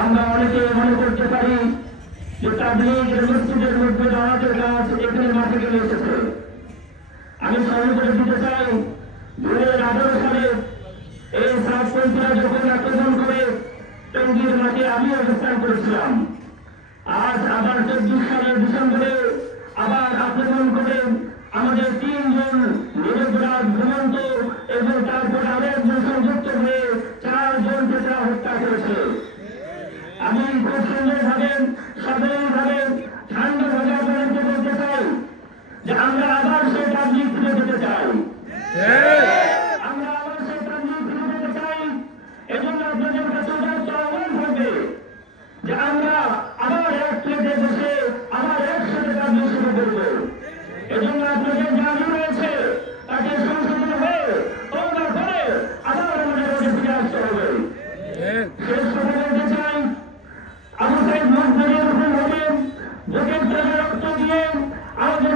আমরা অনেকে মনে করতে পারি যে তাবলীগের মসজিদের মধ্যে দাওয়াতের কাজ এখানে মাঠে গেলে এসেছে। আমি স্মরণ করে দিতে চাই 2018 সালে এই সাতপন্থীরা যখন আক্রমণ করে টঙ্গীর মাঠে আমি অবস্থান করেছিলাম। আজ আবার 24 সালের ডিসেম্বরে আবার আক্রমণ করে আমাদের 3 জন নিরপরাধ ঘুমন্ত এবং তারপর আরেকজন সংযুক্ত হয়ে 4 জনকে তারা হত্যা করেছে। আমি খুব সুন্দরভাবে সাধারণভাবে ঠান্ডাভাবে আপনাদেরকে বলতে চাই যে আমরা আবার সেই তাবলীগ ফিরে যেতে চাই। আমরা আবার সেই তাবলীগ ফিরে যেতে চাই। এজন্য আপনাদের কাছে আহ্বান থাকবে যে আমরা আবার এক প্লেটে বসে আবার একসাথে তাবলীগ শুরু করব। এজন্য আপনাদের যা রয়েছে তাকে সংশোধন হয়ে তোমরা করে আবার আমাদের মাঝে ফিরে আসতে হবে। শেষ কথা বলতে চাই, আবু সাইদ মুহম্মদের উপর হবে ভোটের টাকা রক্ত দিয়ে আমাদের